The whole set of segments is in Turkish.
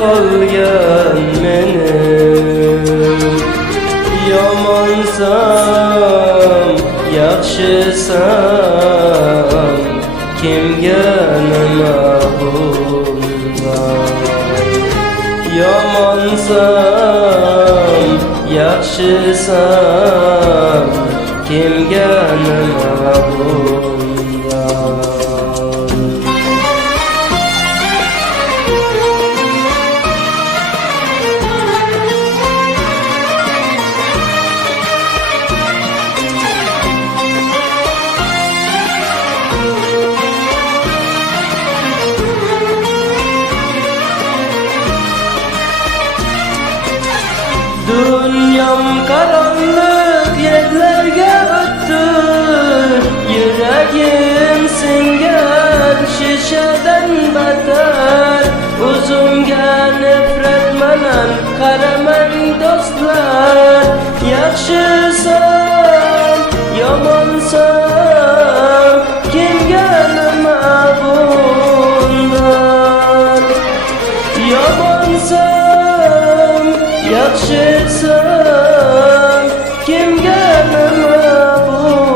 qolgan menim. Yomonsan, yaxshisan, kimga nima bundan? Yomonsan, yaxshisan, kimga nima bundan? Dünyam karanlık yerlerge öttü, yüreğim singan şişeden beter. Uzumga nefret menen qaraman dostlar. Yaxshisan, yomonsan, kimga nima bundan? Yomonsan, yaxshisan, kimga nima bundan?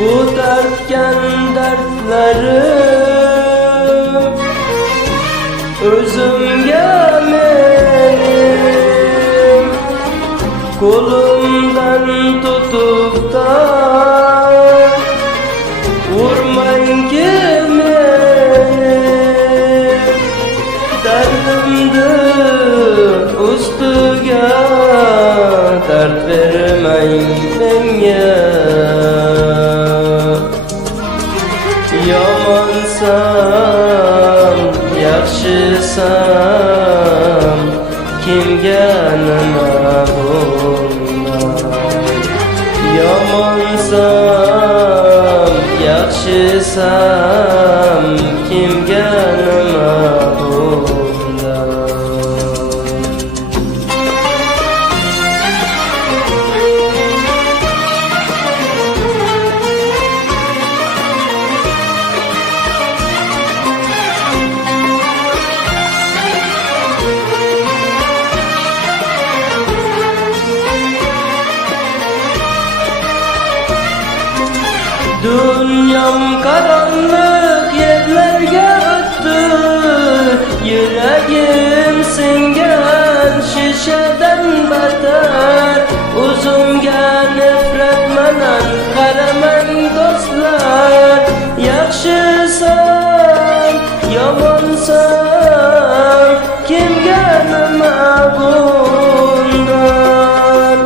Bu dertken dertlerim özümge menim. Kolumdan tutup da vurmayın ki meni. Derdimdir ustuga dert vermeyin benge. Yomonsan, yaxshisan, kimga nima bundan? Yomonsan, yaxshisan, kimga nima bundan? Dünyam karanlık yerlerge öttü, yüreğim singan şişeden beter. Uzumga nefret menen qaraman dostlar. Yaxshisan, yomonsan, kimga nima bundan?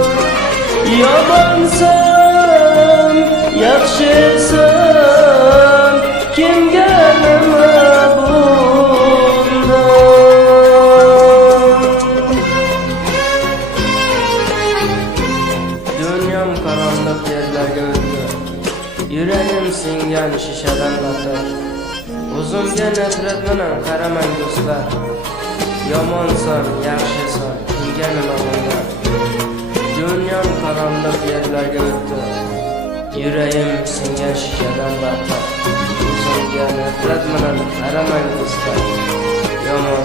Yomonsan, yaxshisan, kimga nima bundan? Dünyam karanlık yerlerge öttü, yüreğim singan şişeden beter. Uzumga nefret menen qaraman dostlar. Yomonsan, yaxshisan, kimga nima bundan? Dünyam karanlık yerlerge öttü, yüreğim singan şişeden beter. Uzumga nefret menen qaraman dostlar. Yomon